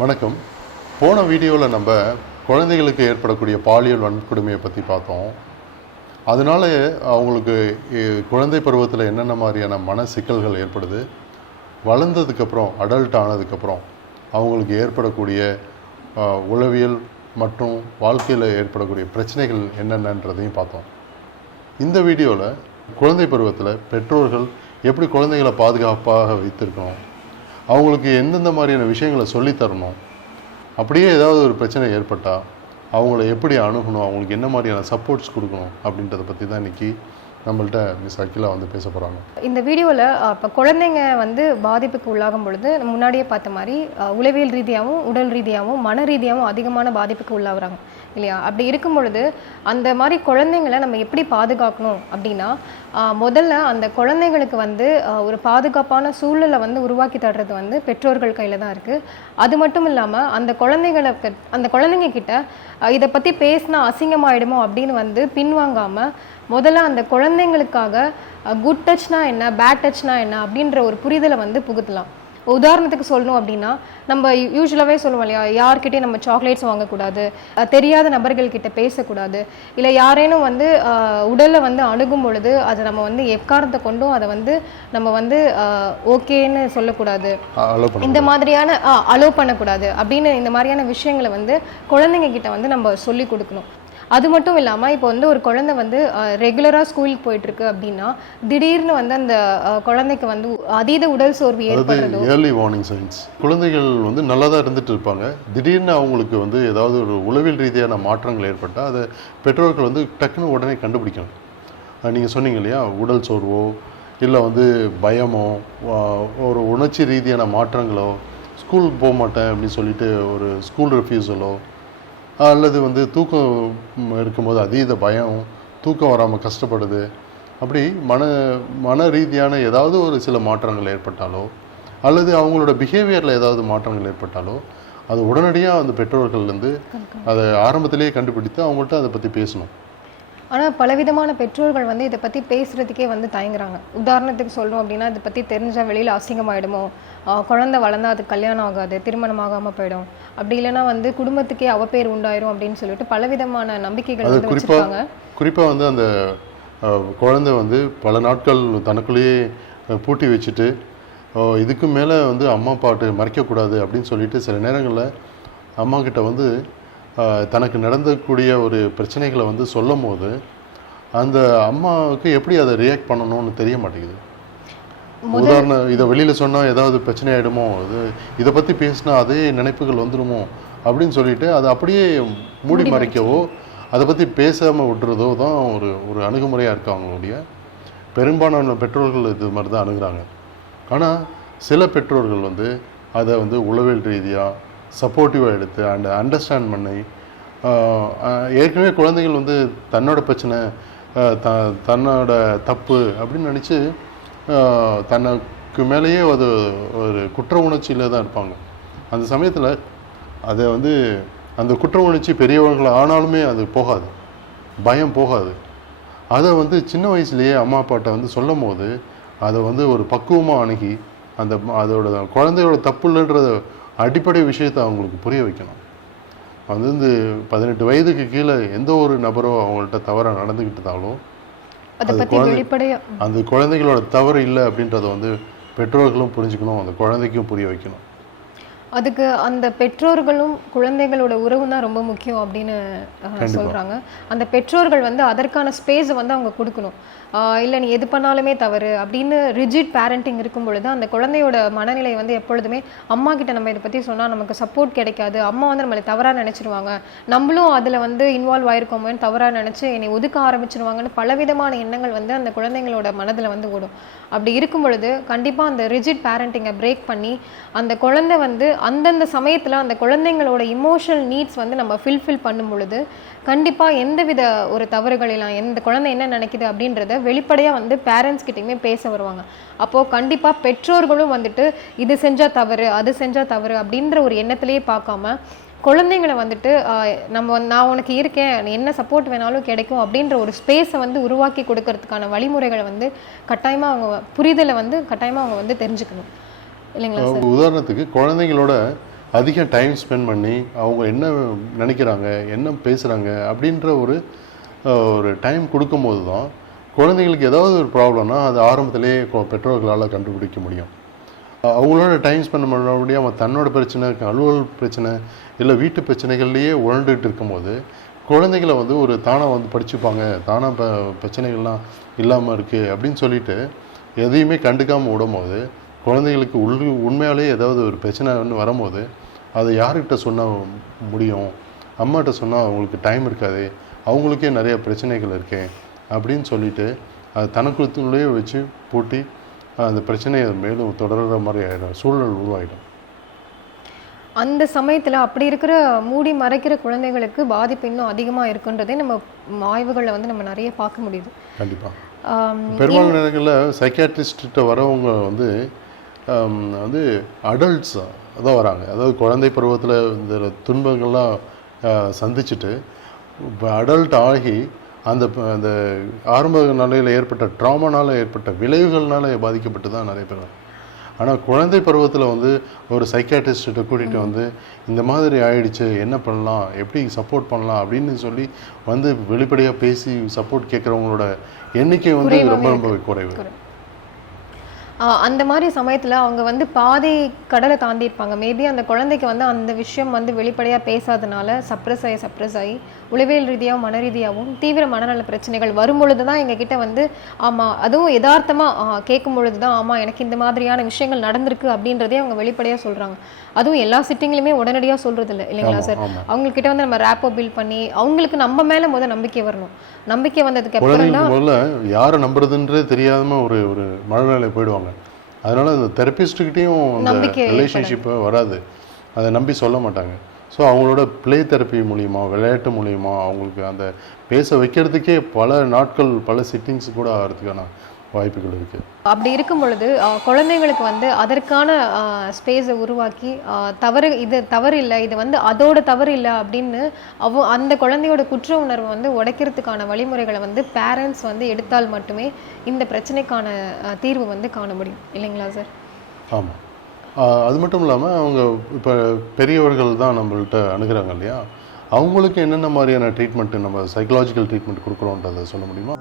வணக்கம். போன வீடியோவில் நம்ம குழந்தைகளுக்கு ஏற்படக்கூடிய பாலியல் வன்கொடுமையை பற்றி பார்த்தோம். அதனால அவங்களுக்கு குழந்தை பருவத்தில் என்னென்ன மாதிரியான மன சிக்கல்கள் ஏற்படுது, வளர்ந்ததுக்கப்புறம் அடல்ட் ஆனதுக்கப்புறம் அவங்களுக்கு ஏற்படக்கூடிய உளவியல் மற்றும் வாழ்க்கையில் ஏற்படக்கூடிய பிரச்சனைகள் என்னென்னன்றதையும் பார்த்தோம். இந்த வீடியோவில் குழந்தை பருவத்தில் பெற்றோர்கள் எப்படி குழந்தைகளை பாதுகாப்பாக வைத்திருக்கணும், அவங்களுக்கு எந்தெந்த மாதிரியான விஷயங்களை சொல்லித்தரணும், அப்படியே ஏதாவது ஒரு பிரச்சனை ஏற்பட்டால் அவங்கள எப்படி அணுகணும், அவங்களுக்கு என்ன மாதிரியான சப்போர்ட்ஸ் கொடுக்கணும் அப்படின்றத பற்றி தான் இன்றைக்கி நம்மள்ட்ட மிஸ் அகிலா வந்து பேச போகிறாங்க. இந்த வீடியோவில் இப்போ குழந்தைங்க வந்து பாதிப்புக்கு உள்ளாகும் பொழுது நம்ம முன்னாடியே பார்த்த மாதிரி உளவியல் ரீதியாகவும் உடல் ரீதியாகவும் மன ரீதியாகவும் அதிகமான பாதிப்புக்கு உள்ளாகிறாங்க இல்லையா? அப்படி இருக்கும் பொழுது அந்த மாதிரி குழந்தைங்களை நம்ம எப்படி பாதுகாக்கணும் அப்படின்னா, முதல்ல அந்த குழந்தைங்களுக்கு வந்து ஒரு பாதுகாப்பான சூழலை வந்து உருவாக்கி தர்றது வந்து பெற்றோர்கள் கையில் தான் இருக்குது. அது மட்டும் இல்லாமல் அந்த குழந்தைங்க கிட்ட இதை பற்றி பேசினா அசிங்கமாயிடுமோ அப்படின்னு வந்து பின்வாங்காமல் முதல்ல அந்த குழந்தைங்களுக்காக குட் டச்னா என்ன, பேட் டச்னா என்ன அப்படின்ற ஒரு புரிதலை வந்து புகுத்தலாம். உதாரணத்துக்கு சொல்லணும் அப்படின்னா, நம்ம யூஸ்வலாகவே சொல்லுவோம் இல்லையா, யார்கிட்டையும் நம்ம சாக்லேட்ஸ் வாங்கக்கூடாது, தெரியாத நபர்கள்கிட்ட பேசக்கூடாது, இல்லை யாரேனும் வந்து உடலை வந்து அணுகும் பொழுது அதை நம்ம வந்து எக்காரணத்தை கொண்டும் அதை வந்து நம்ம வந்து ஓகேன்னு சொல்லக்கூடாது, இந்த மாதிரியான அலோவ் பண்ணக்கூடாது அப்படின்னு இந்த மாதிரியான விஷயங்களை வந்து குழந்தைங்க கிட்ட வந்து நம்ம சொல்லி கொடுக்கணும். அது மட்டும் இல்லாமல் இப்போ வந்து ஒரு குழந்தை வந்து ரெகுலராக ஸ்கூலுக்கு போயிட்டுருக்கு அப்படின்னா திடீர்னு வந்து அந்த குழந்தைக்கு வந்து அதீத உடல் சோர்வு ஏற்படுறது, ஏர்லி வார்னிங் சைன்ஸ். குழந்தைகள் வந்து நல்லா தான் இருந்துட்டு இருப்பாங்க, திடீர்னு அவங்களுக்கு வந்து ஏதாவது ஒரு உளவியல் ரீதியான மாற்றங்கள் ஏற்பட்டால் அதை பெற்றோர்கள் வந்து டக்குன்னு உடனே கண்டுபிடிக்கணும். நீங்கள் சொன்னீங்க இல்லையா, உடல் சோர்வோ இல்லை வந்து பயமோ ஒரு உணர்ச்சி ரீதியான மாற்றங்களோ, ஸ்கூலுக்கு போக மாட்டேன் அப்படின்னு சொல்லிட்டு ஒரு ஸ்கூல் ரெஃப்யூசலோ, அல்லது வந்து தூக்கம் இருக்கும்போது அதீத பயம், தூக்கம் வராமல் கஷ்டப்படுது, அப்படி மன ரீதியான ஏதாவது ஒரு சில மாற்றங்கள் ஏற்பட்டாலோ அல்லது அவங்களோட பிஹேவியரில் ஏதாவது மாற்றங்கள் ஏற்பட்டாலோ அது உடனடியாக அந்த பெற்றோர்கள் வந்து அதை ஆரம்பத்திலேயே கண்டுபிடித்து அவங்கள்ட்ட அதை பற்றி பேசணும். ஆனால் பலவிதமான பெற்றோர்கள் வந்து இதை பற்றி பேசுகிறதுக்கே வந்து தயங்குறாங்க. உதாரணத்துக்கு சொல்லணும் அப்படின்னா, இதை பற்றி தெரிஞ்சால் வெளியில் அசிங்கமாயிடுமோ, குழந்தை வளர்ந்தால் அது கல்யாணம் ஆகாது, திருமணம் ஆகாமல் போயிடும், அப்படி இல்லைன்னா வந்து குடும்பத்துக்கே அவப்பேர் உண்டாயிரும் அப்படின்னு சொல்லிட்டு பலவிதமான நம்பிக்கைகள் வந்து வச்சுருக்காங்க. குறிப்பாக வந்து அந்த குழந்தை வந்து பல நாட்கள் தனக்குள்ளேயே பூட்டி வச்சுட்டு இதுக்கு மேலே வந்து அம்மா அப்பாட்டு மறைக்கக்கூடாது அப்படின்னு சொல்லிட்டு சில நேரங்களில் அம்மா கிட்ட வந்து தனக்கு நடந்தக்கூடிய ஒரு பிரச்சனைகளை வந்து சொல்லும் போது அந்த அம்மாவுக்கு எப்படி அதை ரியாக்ட் பண்ணணும்னு தெரிய மாட்டேங்குது. உதாரணம், இதை வெளியில் சொன்னால் ஏதாவது பிரச்சனை ஆகிடுமோ, இதை பற்றி பேசினா அதே நினைப்புகள் வந்துடுமோ அப்படின்னு சொல்லிட்டு அதை அப்படியே மூடி மறைக்கவோ அதை பற்றி பேசாமல் விட்டுறதோ தான் ஒரு அணுகுமுறையாக இருக்குது அவங்களுடைய. பெரும்பாலான பெற்றோர்கள் இது மாதிரி தான் அணுகுறாங்க. ஆனால் சில பெற்றோர்கள் வந்து அதை வந்து உளவியல் ரீதியாக சப்போர்ட்டிவாக எடுத்து அண்டர்ஸ்டாண்ட் பண்ணி, ஏற்கனவே குழந்தைகள் வந்து தன்னோட பிரச்சனை தன்னோட தப்பு அப்படின்னு நினச்சி தனக்கு மேலேயே அது ஒரு குற்ற உணர்ச்சியில் தான் இருப்பாங்க. அந்த சமயத்தில் அதை வந்து அந்த குற்ற உணர்ச்சி பெரியவர்கள் ஆனாலுமே அது போகாது, பயம் போகாது. அதை வந்து சின்ன வயசுலேயே அம்மா அப்பாட்ட வந்து சொல்லும் போது அதை வந்து ஒரு பக்குவமாக அணுகி அதோட குழந்தையோட தப்பு இல்லைன்றத அடிப்படை விஷயத்தை அவங்களுக்கு புரிய வைக்கணும். அது வந்து 18 வயதுக்கு கீழே எந்த ஒரு நபரோ அவங்கள்ட்ட தவறாக நடந்துக்கிட்டதாலும் அந்த குழந்தைகளோட தவறு இல்லை அப்படின்றத வந்து பெற்றோர்களும் புரிஞ்சுக்கணும், அந்த குழந்தைக்கும் புரிய வைக்கணும். அதுக்கு அந்த பெற்றோர்களும் குழந்தைகளோட உறவு தான் ரொம்ப முக்கியம் அப்படின்னு சொல்கிறாங்க. அந்த பெற்றோர்கள் வந்து அதற்கான ஸ்பேஸை வந்து அவங்க கொடுக்கணும். இல்லை நீ எது பண்ணாலுமே தவறு அப்படின்னு ரிஜிட் பேரண்டிங் இருக்கும் பொழுது அந்த குழந்தையோட மனநிலை வந்து எப்பொழுதுமே அம்மா கிட்ட நம்ம இதை பற்றி சொன்னால் நமக்கு சப்போர்ட் கிடைக்காது, அம்மா வந்து நம்மளை தவறாக நினச்சிருவாங்க, நம்மளும் அதில் வந்து இன்வால்வ் ஆயிருக்கோமோன்னு தவறாக நினச்சி என்னை ஒதுக்க ஆரம்பிச்சிருவாங்கன்னு பலவிதமான எண்ணங்கள் வந்து அந்த குழந்தைங்களோட மனதில் வந்து ஓடும். அப்படி இருக்கும் பொழுது கண்டிப்பாக அந்த ரிஜிட் பேரண்டிங்கை பிரேக் பண்ணி அந்த குழந்தை வந்து அந்தந்த சமயத்தில் அந்த குழந்தைங்களோட இமோஷனல் நீட்ஸ் வந்து நம்ம ஃபில்ஃபில் பண்ணும் பொழுது கண்டிப்பாக எந்தவித ஒரு தவறுகளெல்லாம் எந்த குழந்தை என்ன நினைக்குது அப்படின்றத வெளிப்படையாக வந்து பேரண்ட்ஸ் கிட்டையுமே பேச வருவாங்க. அப்போது கண்டிப்பாக பெற்றோர்களும் வந்துட்டு இது செஞ்சால் தவறு அது செஞ்சால் தவறு அப்படின்ற ஒரு எண்ணத்திலேயே பார்க்காம குழந்தைங்களை வந்துட்டு நான் உனக்கு இருக்கேன், என்ன சப்போர்ட் வேணாலும் கிடைக்கும் அப்படின்ற ஒரு ஸ்பேஸை வந்து உருவாக்கி கொடுக்கறதுக்கான வழிமுறைகளை வந்து கட்டாயமாக அவங்க புரிதலை வந்து கட்டாயமாக அவங்க வந்து தெரிஞ்சுக்கணும் இல்லைங்களா சார்? உதாரணத்துக்கு குழந்தைங்களோட அதிக டைம் ஸ்பெண்ட் பண்ணி அவங்க என்ன நினைக்கிறாங்க, என்ன பேசுகிறாங்க அப்படின்ற ஒரு ஒரு டைம் கொடுக்கும்போது தான் குழந்தைங்களுக்கு ஏதாவது ஒரு ப்ராப்ளம்னா அது ஆரம்பத்திலேயே பெற்றோர்களால் கண்டுபிடிக்க முடியும். அவங்களோட டைம் ஸ்பெண்ட் பண்ண முடியாமல் தன்னோட பிரச்சனை, அலுவல் பிரச்சனை, இல்லை வீட்டு பிரச்சனைகள்லேயே உழண்டுட்டு இருக்கும்போது குழந்தைகளை வந்து ஒரு தானாக வந்து படிச்சுப்பாங்க, தானாக பிரச்சனைகள்லாம் இல்லாமல் இருக்குது அப்படின்னு சொல்லிட்டு எதையுமே கண்டுக்காமல் விடும்போது குழந்தைகளுக்கு உண்மையாலேயே ஏதாவது ஒரு பிரச்சனைன்னு வரும்போது அதை யார்கிட்ட சொன்ன முடியும், அம்மாட்ட சொன்னால் அவங்களுக்கு டைம் இருக்காது, அவங்களுக்கே நிறைய பிரச்சனைகள் இருக்கே அப்படின்னு சொல்லிட்டு அது தனக்குள்ளேயே வச்சு பூட்டி அந்த பிரச்சனையை மேலும் தொடர்கிற மாதிரி ஆகிடும், சூழல் உருவாகிடும். அந்த சமயத்தில் அப்படி இருக்கிற மூடி மறைக்கிற குழந்தைகளுக்கு பாதிப்பு இன்னும் அதிகமாக இருக்குன்றதே நம்ம ஆய்வுகளில் வந்து நம்ம நிறைய பார்க்க முடியுது. கண்டிப்பாக பெரும்பாலான நேரங்களில் சைக்காட்ரிஸ்ட்ட வரவங்க வந்து வந்து அடல்ட்ஸ் தான் வராங்க. அதாவது குழந்தை பருவத்தில் இந்த துன்பங்கள்லாம் சந்திச்சுட்டு இப்போ அடல்ட் ஆகி அந்த அந்த ஆரம்ப நிலையில் ஏற்பட்ட ட்ராமானால் ஏற்பட்ட விளைவுகள்னால பாதிக்கப்பட்டு தான் நிறைய பேர். ஆனால் குழந்தை பருவத்தில் வந்து ஒரு சைக்காட்ரிஸ்ட்டை கூட்டிகிட்டு வந்து இந்த மாதிரி ஆயிடுச்சு, என்ன பண்ணலாம், எப்படி சப்போர்ட் பண்ணலாம் அப்படின்னு சொல்லி வந்து வெளிப்படையாக பேசி சப்போர்ட் கேட்குறவங்களோட எண்ணிக்கை வந்து ரொம்ப ரொம்ப குறைவு. அந்த மாதிரி சமயத்தில் அவங்க வந்து பாதி கடலை தாண்டியிருப்பாங்க. மேபி அந்த குழந்தைக்கு வந்து அந்த விஷயம் வந்து வெளிப்படையாக பேசாதனால சப்ரஸ் ஆகி உளவியல் ரீதியாகவும் மன ரீதியாகவும் தீவிர மனநல பிரச்சனைகள் வரும்பொழுது தான் எங்ககிட்ட வந்து ஆமாம், அதுவும் யதார்த்தமாக கேட்கும் பொழுது தான் ஆமாம் எனக்கு இந்த மாதிரியான விஷயங்கள் நடந்திருக்கு அப்படின்றதே அவங்க வெளிப்படையாக சொல்கிறாங்க. அதுவும் எல்லா சிட்டிங்லையுமே உடனடியாக சொல்கிறது இல்லைங்களா சார்? அவங்கக்கிட்ட வந்து நம்ம ரேப்போ பில்ட் பண்ணி அவங்களுக்கு நம்ம மேலே நம்பிக்கை வரணும். நம்பிக்கை வந்ததுக்கு அப்புறம் தான் முதல்ல யாரை நம்புறதுன்றே தெரியாம ஒரு ஒரு மனநிலை போயிடுவாங்க. அதனால அந்த தெரபிஸ்ட்டுக்கிட்டையும் அந்த ரிலேஷன்ஷிப்பை வராது, அதை நம்பி சொல்ல மாட்டாங்க. ஸோ அவங்களோட ப்ளே தெரப்பி மூலிமா, விளையாட்டு மூலிமா அவங்களுக்கு அந்த பேச வைக்கிறதுக்கே பல நாட்கள் பல சிட்டிங்ஸ் கூட ஆகிறதுக்கான வாய்ப்புகள் இருக்குது. அப்படி இருக்கும் பொழுது குழந்தைங்களுக்கு வந்து அதற்கான ஸ்பேஸை உருவாக்கி இது தவறு இல்லை, இது வந்து அதோட தவறு இல்லை அப்படின்னு அந்த குழந்தையோட குற்ற உணர்வை வந்து உடைக்கிறதுக்கான வழிமுறைகளை வந்து பேரண்ட்ஸ் வந்து எடுத்தால் மட்டுமே இந்த பிரச்சனைக்கான தீர்வு வந்து காண முடியும் இல்லைங்களா சார்? ஆமாம், அது மட்டும் இல்லாமல் அவங்க இப்போ பெரியவர்கள் தான் நம்மள்கிட்ட அணுகிறாங்க இல்லையா, அவங்களுக்கு என்னென்ன மாதிரியான ட்ரீட்மெண்ட்டு நம்ம சைக்கலாஜிக்கல் ட்ரீட்மெண்ட் கொடுக்குறோன்றதை சொல்ல முடியுமா?